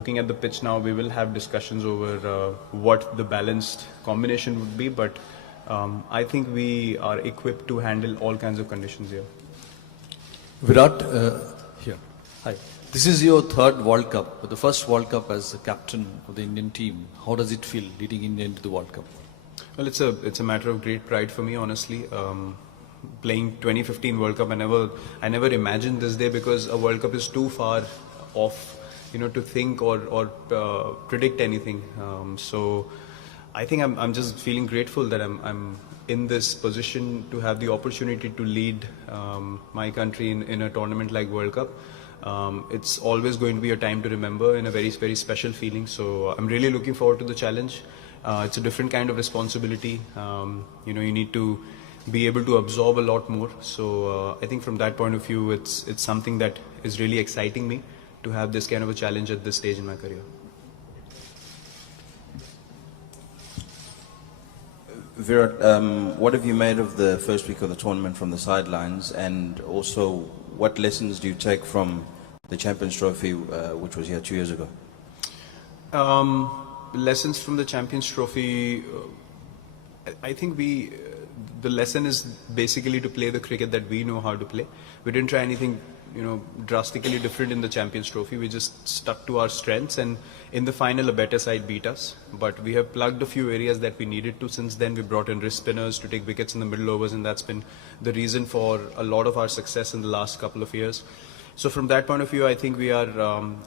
Looking at the pitch now, we will have discussions over what the balanced combination would be, but I think we are equipped to handle all kinds of conditions here. Virat, here. Hi. This is your third World Cup, but the first World Cup as the captain of the Indian team. How does it feel leading India into the World Cup? Well, it's a matter of great pride for me, honestly. Playing 2015 World Cup, I never imagined this day, because a World Cup is too far off, to think or predict anything. So I think I'm just feeling grateful that I'm in this position to have the opportunity to lead my country in a tournament like World Cup. It's always going to be a time to remember and a very, very special feeling. So I'm really looking forward to the challenge. It's a different kind of responsibility. You need to be able to absorb a lot more. So I think from that point of view, it's something that is really exciting me to have this kind of a challenge at this stage in my career. Virat, what have you made of the first week of the tournament from the sidelines, and also what lessons do you take from the Champions Trophy, which was here 2 years ago? Lessons from the Champions Trophy, I think the lesson is basically to play the cricket that we know how to play. We didn't try anything drastically different in the Champions Trophy. We just stuck to our strengths, and in the final a better side beat us. But we have plugged a few areas that we needed to since then. We brought in wrist spinners to take wickets in the middle overs, and that's been the reason for a lot of our success in the last couple of years. So from that point of view, I think we are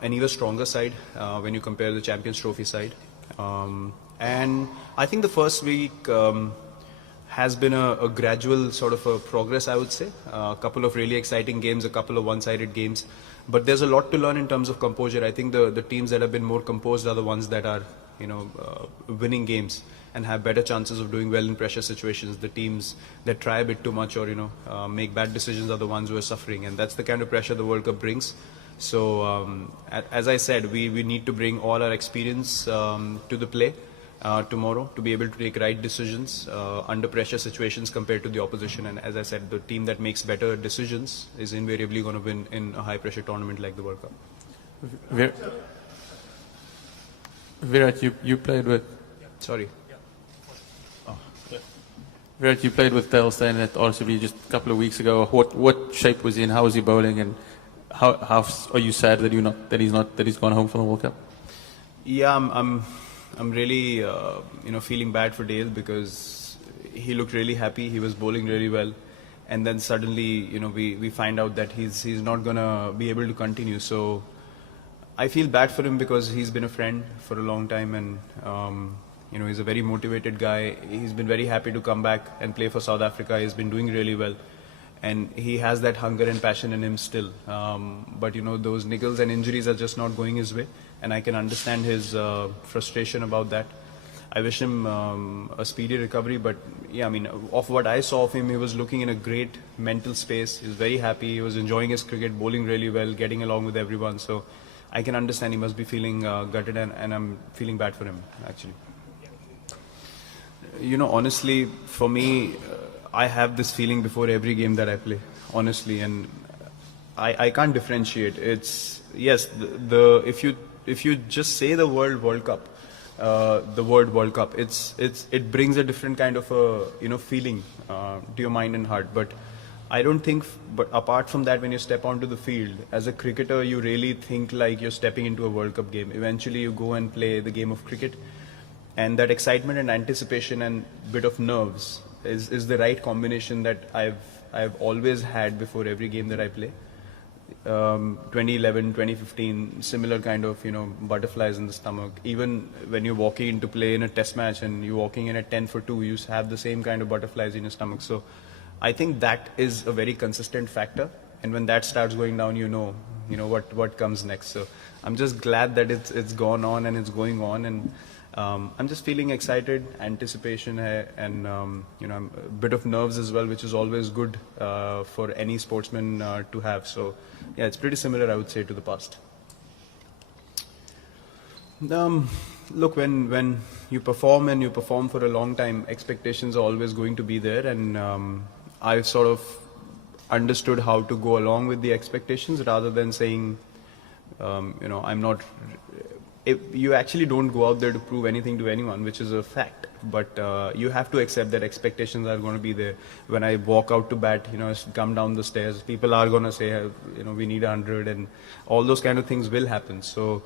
an even stronger side when you compare the Champions Trophy side. And I think the first week has been a gradual sort of a progress, I would say. A couple of really exciting games, a couple of one-sided games. But there's a lot to learn in terms of composure. I think the teams that have been more composed are the ones that are, winning games and have better chances of doing well in pressure situations. The teams that try a bit too much or, make bad decisions are the ones who are suffering. And that's the kind of pressure the World Cup brings. So, as I said, we need to bring all our experience to the play tomorrow to be able to take right decisions under pressure situations compared to the opposition. And as I said, the team that makes better decisions is invariably going to win in a high pressure tournament like the World Cup. Virat, you played with... Sorry. Virat, you played with Dale Steyn at RCB just a couple of weeks ago. What shape was he in? How was he bowling? And how are you sad that he's gone home from the World Cup? Yeah, I'm really feeling bad for Dale, because he looked really happy. He was bowling really well, and then suddenly we find out that he's not gonna be able to continue. So I feel bad for him, because he's been a friend for a long time, and he's a very motivated guy. He's been very happy to come back and play for South Africa. He's been doing really well, and he has that hunger and passion in him still. But those niggles and injuries are just not going his way, and I can understand his frustration about that. I wish him a speedy recovery, but yeah, of what I saw of him, he was looking in a great mental space. He was very happy. He was enjoying his cricket, bowling really well, getting along with everyone. So I can understand he must be feeling gutted, and I'm feeling bad for him, actually. Honestly, for me, I have this feeling before every game that I play, honestly, and I can't differentiate. It's, yes, if you just say the word World Cup, it brings a different kind of a feeling to your mind and heart. But I don't think, but apart from that, when you step onto the field as a cricketer, you really think like you're stepping into a World Cup game. Eventually, you go and play the game of cricket, and that excitement and anticipation and bit of nerves is the right combination that I've always had before every game that I play. 2011, 2015, similar kind of butterflies in the stomach. Even when you're walking into play in a test match and you're walking in at 10 for 2, you have the same kind of butterflies in your stomach. So I think that is a very consistent factor, and when that starts going down, you know what comes next. So I'm just glad that it's gone on and it's going on, and I'm just feeling excited, anticipation, and a bit of nerves as well, which is always good for any sportsman to have. So yeah, it's pretty similar, I would say, to the past. Look, when you perform and you perform for a long time, expectations are always going to be there, and I've sort of understood how to go along with the expectations rather than saying, I'm not you actually don't go out there to prove anything to anyone, which is a fact. But you have to accept that expectations are going to be there. When I walk out to bat, come down the stairs, people are going to say, we need 100, and all those kind of things will happen. So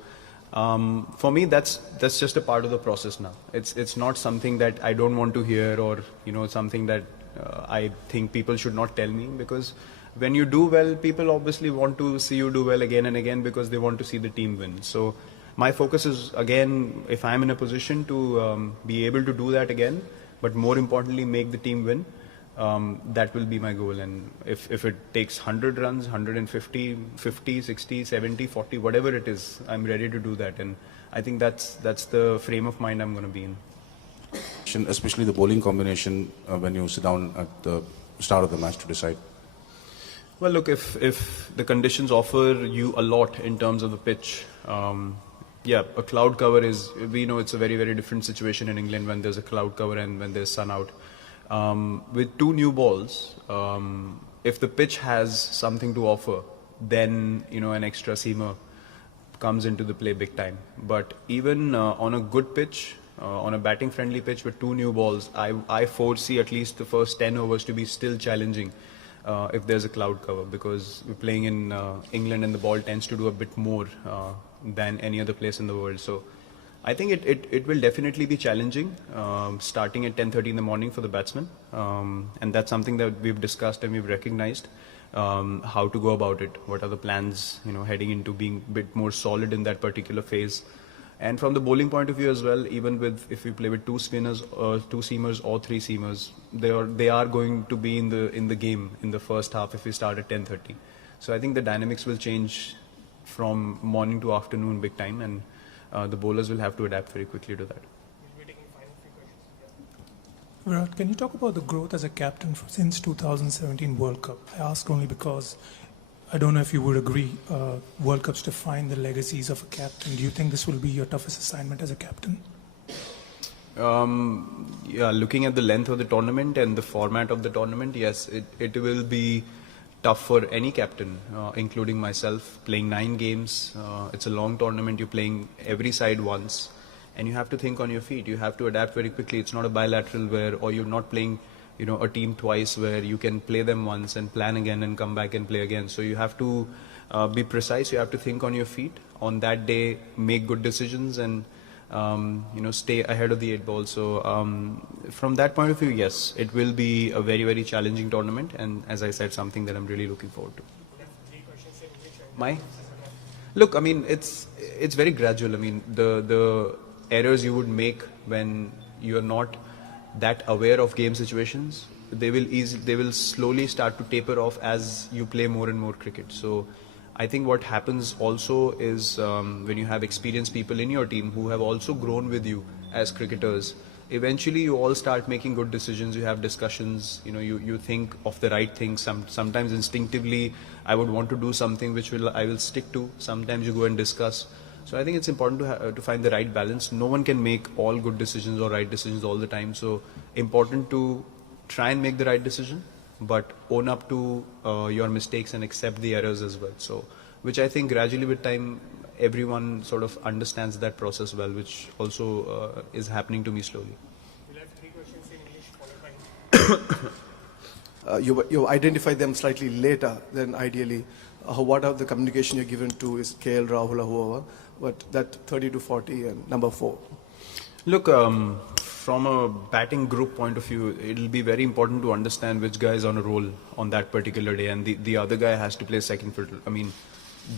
for me, that's just a part of the process now. It's not something that I don't want to hear, or something that I think people should not tell me, because when you do well, people obviously want to see you do well again and again, because they want to see the team win. So my focus is, again, if I'm in a position to be able to do that again, but more importantly, make the team win, that will be my goal. And if it takes 100 runs, 150, 50, 60, 70, 40, whatever it is, I'm ready to do that. And I think that's the frame of mind I'm going to be in. Especially the bowling combination when you sit down at the start of the match to decide. Well, look, if the conditions offer you a lot in terms of the pitch, a cloud cover is, we know it's a very, very different situation in England when there's a cloud cover and when there's sun out. With 2 new balls, if the pitch has something to offer, then, an extra seamer comes into the play big time. But even on a good pitch, on a batting friendly pitch with 2 new balls, I foresee at least the first 10 overs to be still challenging. If there's a cloud cover, because we're playing in England and the ball tends to do a bit more than any other place in the world. So I think it will definitely be challenging, starting at 10:30 in the morning for the batsmen, and that's something that we've discussed and we've recognized how to go about it. What are the plans, heading into being a bit more solid in that particular phase. And from the bowling point of view as well, even if we play with 2 spinners, 2 seamers or 3 seamers, they are going to be in the game in the first half if we start at 10:30. So I think the dynamics will change from morning to afternoon big time, and the bowlers will have to adapt very quickly to that. Virat, can you talk about the growth as a captain since 2017 World Cup? I ask only because I don't know if you would agree, World Cups define the legacies of a captain. Do you think this will be your toughest assignment as a captain? Looking at the length of the tournament and the format of the tournament, yes, it will be tough for any captain, including myself. Playing 9 games, it's a long tournament, you're playing every side once, and you have to think on your feet. You have to adapt very quickly. It's not a bilateral or you're not playing a team twice where you can play them once and plan again and come back and play again. So you have to be precise. You have to think on your feet on that day, make good decisions, and stay ahead of the 8 ball. So from that point of view, yes, it will be a very, very challenging tournament, and as I said, something that I'm really looking forward to. Look, I mean, it's very gradual. I mean, the errors you would make when you are not that aware of game situations, they will slowly start to taper off as you play more and more cricket. So I think what happens also is when you have experienced people in your team who have also grown with you as cricketers, eventually you all start making good decisions. You have discussions, you think of the right things. Sometimes instinctively I would want to do something which I will stick to. Sometimes you go and discuss. So I think it's important to find the right balance. No one can make all good decisions or right decisions all the time. So important to try and make the right decision, but own up to your mistakes and accept the errors as well. So, which I think gradually with time, everyone sort of understands that process well, which also is happening to me slowly. We'll have 3 questions in English followed by... You identify them slightly later than ideally. What are the communication you're given to is KL, Rahul, or whoever, but that 30 to 40 and number 4. Look, from a batting group point of view, it'll be very important to understand which guy is on a roll on that particular day, and the other guy has to play second fiddle. I mean,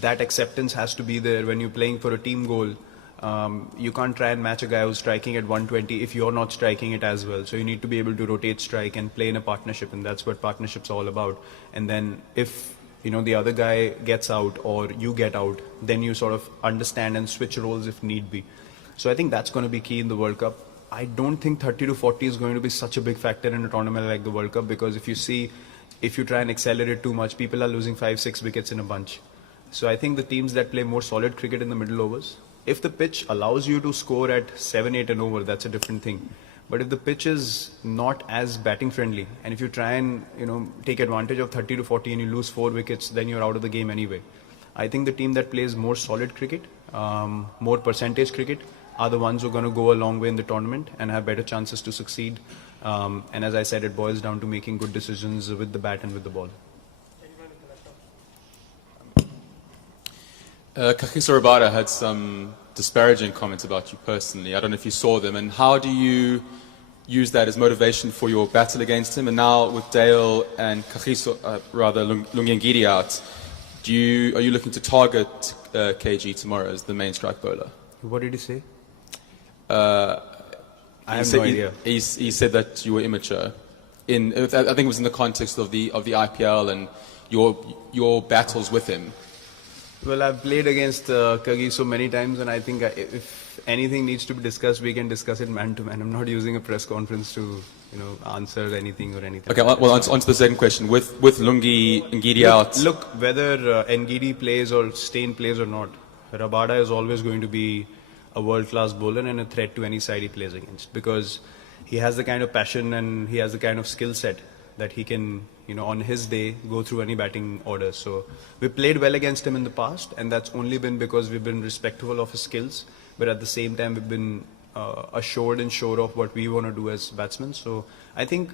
that acceptance has to be there when you're playing for a team goal. You can't try and match a guy who's striking at 120 if you're not striking it as well. So you need to be able to rotate strike and play in a partnership, and that's what partnership's all about. And then if the other guy gets out or you get out, then you sort of understand and switch roles if need be. So I think that's going to be key in the World Cup. I don't think 30 to 40 is going to be such a big factor in a tournament like the World Cup, because if you try and accelerate too much, people are losing 5-6 wickets in a bunch. So I think the teams that play more solid cricket in the middle overs, if the pitch allows you to score at 7-8 and over, that's a different thing. But if the pitch is not as batting friendly, and if you try and take advantage of 30 to 40 and you lose 4 wickets, then you're out of the game anyway. I think the team that plays more solid cricket more percentage cricket are the ones who are going to go a long way in the tournament and have better chances to succeed. And as I said, it boils down to making good decisions with the bat and with the ball. Kagiso Rabada had some disparaging comments about you personally. I don't know if you saw them. And how do you use that as motivation for your battle against him? And now with Dale and Lungiangidi out, are you looking to target KG tomorrow as the main strike bowler? What did he say? I have no idea. He said that you were immature. I think it was in the context of the IPL and your battles with him. Well, I've played against Kagiso many times, and I think if anything needs to be discussed, we can discuss it man to man. I'm not using a press conference to, answer anything or anything. Okay, well, on to the second question. With Lungi Ngidi out... Look, whether Ngidi plays or Stain plays or not, Rabada is always going to be a world-class bowler and a threat to any side he plays against, because he has the kind of passion and he has the kind of skill set that he can, on his day, go through any batting order. So we played well against him in the past, and that's only been because we've been respectful of his skills, but at the same time we've been assured and sure of what we want to do as batsmen. So I think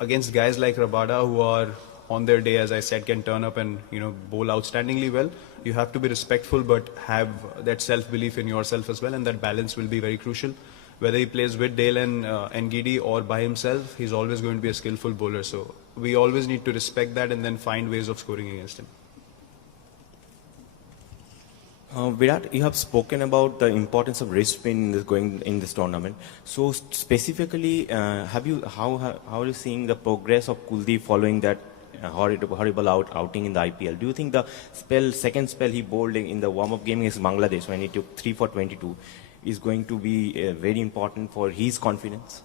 against guys like Rabada, who are on their day, as I said, can turn up and bowl outstandingly well, you have to be respectful but have that self-belief in yourself as well, and that balance will be very crucial. Whether he plays with Dale and Ngidi or by himself, he's always going to be a skillful bowler. So we always need to respect that and then find ways of scoring against him. Virat, you have spoken about the importance of wrist spin going in this tournament. So specifically, how are you seeing the progress of Kuldeep following that horrible outing in the IPL? Do you think the second spell he bowled in the warm-up game against Bangladesh when he took 3 for 22 is going to be very important for his confidence?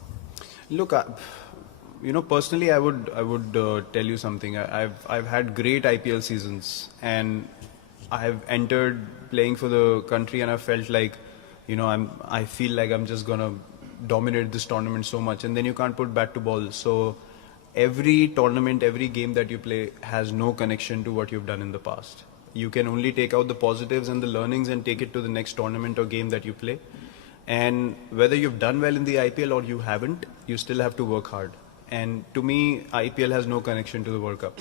Look, personally, I would tell you something. I've had great IPL seasons, and I have entered playing for the country, and I felt like, I feel like I'm just gonna dominate this tournament so much, and then you can't put bat to ball. So every tournament, every game that you play has no connection to what you've done in the past. You can only take out the positives and the learnings and take it to the next tournament or game that you play. And whether you've done well in the IPL or you haven't, you still have to work hard. And to me, IPL has no connection to the World Cup.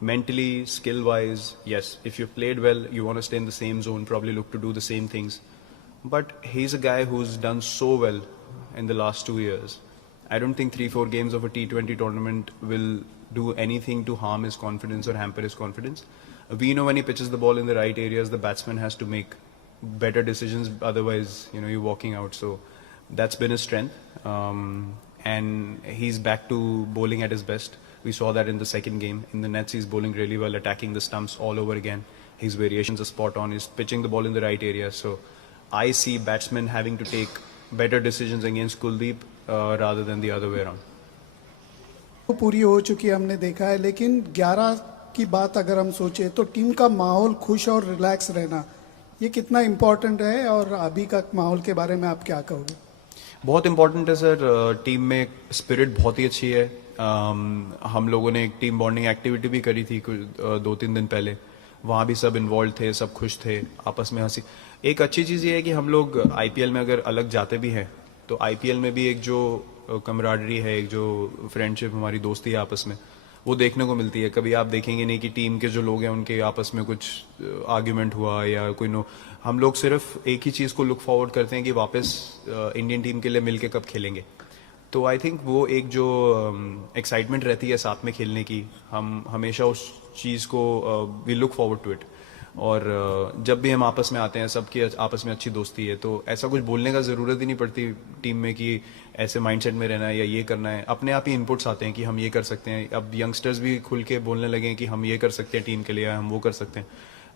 Mentally, skill-wise, yes, if you've played well, you want to stay in the same zone, probably look to do the same things. But he's a guy who's done so well in the last 2 years. I don't think 3-4 games of a T20 tournament will do anything to harm his confidence or hamper his confidence. We know when he pitches the ball in the right areas, the batsman has to make better decisions, otherwise, you're walking out. So that's been his strength. And he's back to bowling at his best. We saw that in the second game. In the nets, he's bowling really well, attacking the stumps all over again. His variations are spot on. He's pitching the ball in the right area. So I see batsmen having to take better decisions against Kuldeep rather than the other way around. पूरी हो चुकी हमने देखा है, लेकिन 11 की बात अगर हम सोचे तो टीम का माहौल खुश और रिलैक्स रहना ये कितना इम्पोर्टेंट है, और अभी का माहौल के बारे में आप क्या कहोगे? बहुत इम्पोर्टेंट है सर. टीम में स्पिरिट बहुत ही अच्छी है. हम लोगों ने एक टीम बॉन्डिंग एक्टिविटी भी करी थी 2-3 दिन पहले. वहाँ भी सब इन्वॉल्व थे, सब खुश थे, आपस में हंसी. एक अच्छी चीज़ ये है कि हम लोग आईपीएल में अगर अलग जाते भी हैं तो आईपीएल में भी एक जो कमराडरी है, एक जो फ्रेंडशिप, हमारी दोस्ती है आपस में, वो देखने को मिलती है. कभी आप देखेंगे नहीं कि टीम के जो लोग हैं उनके आपस में कुछ आर्ग्यूमेंट हुआ या कोई हम लोग सिर्फ एक ही चीज़ को लुक फॉरवर्ड करते हैं कि वापस इंडियन टीम के लिए मिलके कब खेलेंगे. तो आई थिंक वो एक जो एक्साइटमेंट रहती है साथ में खेलने की, हम हमेशा उस चीज़ को we look forward to it. और जब भी हम आपस में आते हैं, सबकी आपस में अच्छी दोस्ती है, तो ऐसा कुछ बोलने का ज़रूरत ही नहीं पड़ती टीम में कि ऐसे माइंडसेट में रहना है या ये करना है. अपने आप ही इनपुट्स आते हैं कि हम ये कर सकते हैं. अब यंगस्टर्स भी खुल के बोलने लगे हैं कि हम ये कर सकते हैं टीम के लिए, हम वो कर सकते हैं.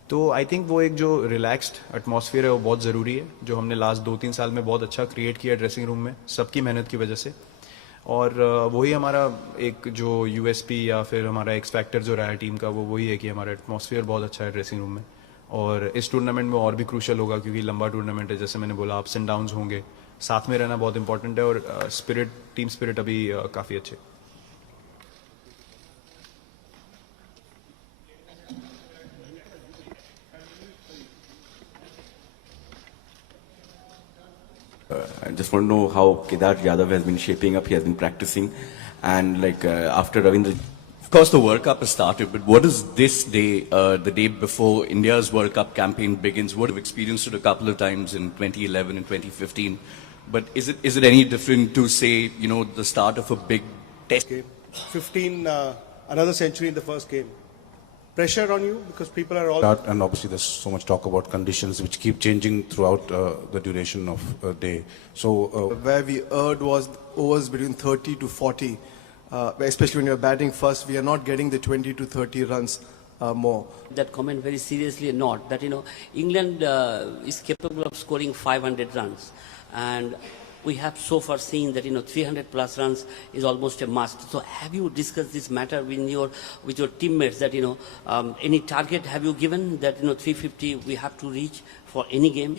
तो आई थिंक वो एक जो रिलैक्स्ड एटमॉस्फेयर है वो बहुत ज़रूरी है, जो हमने लास्ट 2-3 साल में बहुत अच्छा क्रिएट किया ड्रेसिंग रूम में, सबकी मेहनत की वजह से. और वही हमारा एक जो यूएसपी या फिर हमारा एक्स फैक्टर जो रहा है टीम का, वो वही है कि हमारा एटमॉस्फेयर बहुत अच्छा है ड्रेसिंग रूम में. और इस टूर्नामेंट में और भी क्रूशल होगा क्योंकि लंबा टूर्नामेंट है, जैसे मैंने बोला, अप्स एंड डाउन्स होंगे, साथ में रहना बहुत इंपॉर्टेंट है. और टीम स्पिरिट अभी काफ़ी अच्छे. I just want to know how Kedar Yadav has been shaping up. He has been practicing, and after Ravindra. Of course, the World Cup has started, but what is this day, the day before India's World Cup campaign begins? What have experienced it a couple of times in 2011 and 2015, but is it any different to say, the start of a big test? 15, another century in the first game. Pressure on you because people are all... And obviously there's so much talk about conditions which keep changing throughout the duration of a day. So where we erred was overs between 30 to 40. Especially when you're batting first, we are not getting the 20 to 30 runs more. That comment very seriously or not, that England is capable of scoring 500 runs, and we have so far seen that 300 plus runs is almost a must. So have you discussed this matter with your teammates that any target have you given that 350 we have to reach for any game?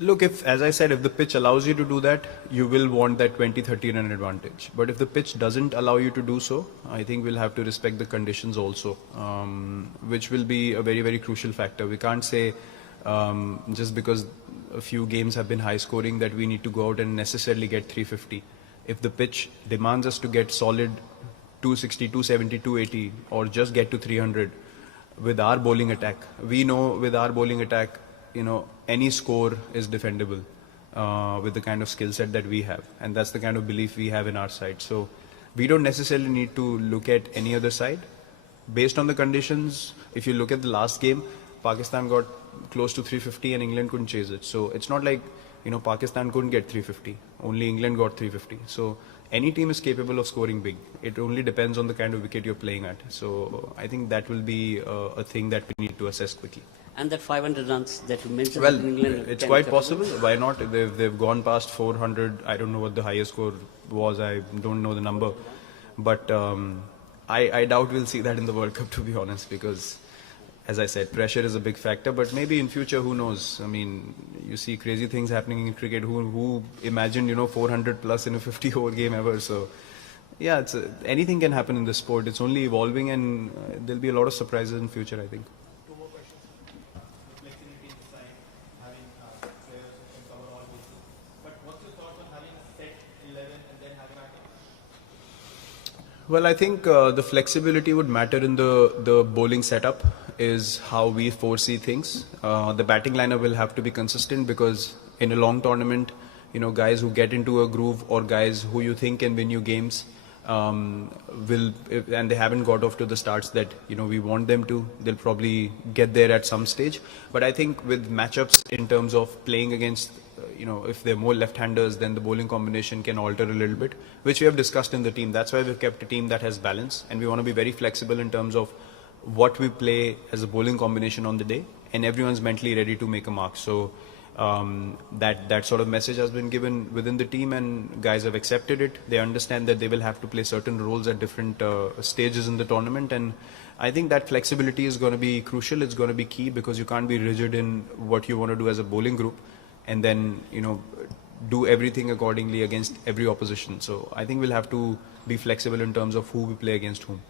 Look, as I said, if the pitch allows you to do that, you will want that 20-30 run advantage. But if the pitch doesn't allow you to do so, I think we'll have to respect the conditions also, which will be a very, very crucial factor. We can't say just because a few games have been high scoring that we need to go out and necessarily get 350. If the pitch demands us to get solid 260, 270, 280 or just get to 300 with our bowling attack, we know with our bowling attack, any score is defendable with the kind of skill set that we have, and that's the kind of belief we have in our side. So we don't necessarily need to look at any other side. Based on the conditions, if you look at the last game, Pakistan got close to 350 and England couldn't chase it. So it's not like, Pakistan couldn't get 350, only England got 350. So any team is capable of scoring big. It only depends on the kind of wicket you're playing at. So I think that will be a thing that we need to assess quickly. And that 500 runs that you mentioned Well, in England, it's quite possible. Why not? They've gone past 400. I don't know what the highest score was. I don't know the number. But I doubt we'll see that in the World Cup, to be honest, because, as I said, pressure is a big factor. But maybe in future, who knows? I mean, you see crazy things happening in cricket. Who imagined, 400 plus in a 50-over game ever? So, yeah, anything can happen in this sport. It's only evolving, and there'll be a lot of surprises in future, I think. Well, I think the flexibility would matter in the bowling setup is how we foresee things. The batting lineup will have to be consistent because in a long tournament, guys who get into a groove or guys who you think can win you games and they haven't got off to the starts that we want them to, they'll probably get there at some stage. But I think with matchups in terms of playing against if they're more left-handers, then the bowling combination can alter a little bit, which we have discussed in the team. That's why we've kept a team that has balance, and we want to be very flexible in terms of what we play as a bowling combination on the day, and everyone's mentally ready to make a mark. So that sort of message has been given within the team, and guys have accepted it. They understand that they will have to play certain roles at different stages in the tournament, and I think that flexibility is going to be crucial. It's going to be key because you can't be rigid in what you want to do as a bowling group and then do everything accordingly against every opposition. So I think we'll have to be flexible in terms of who we play against whom.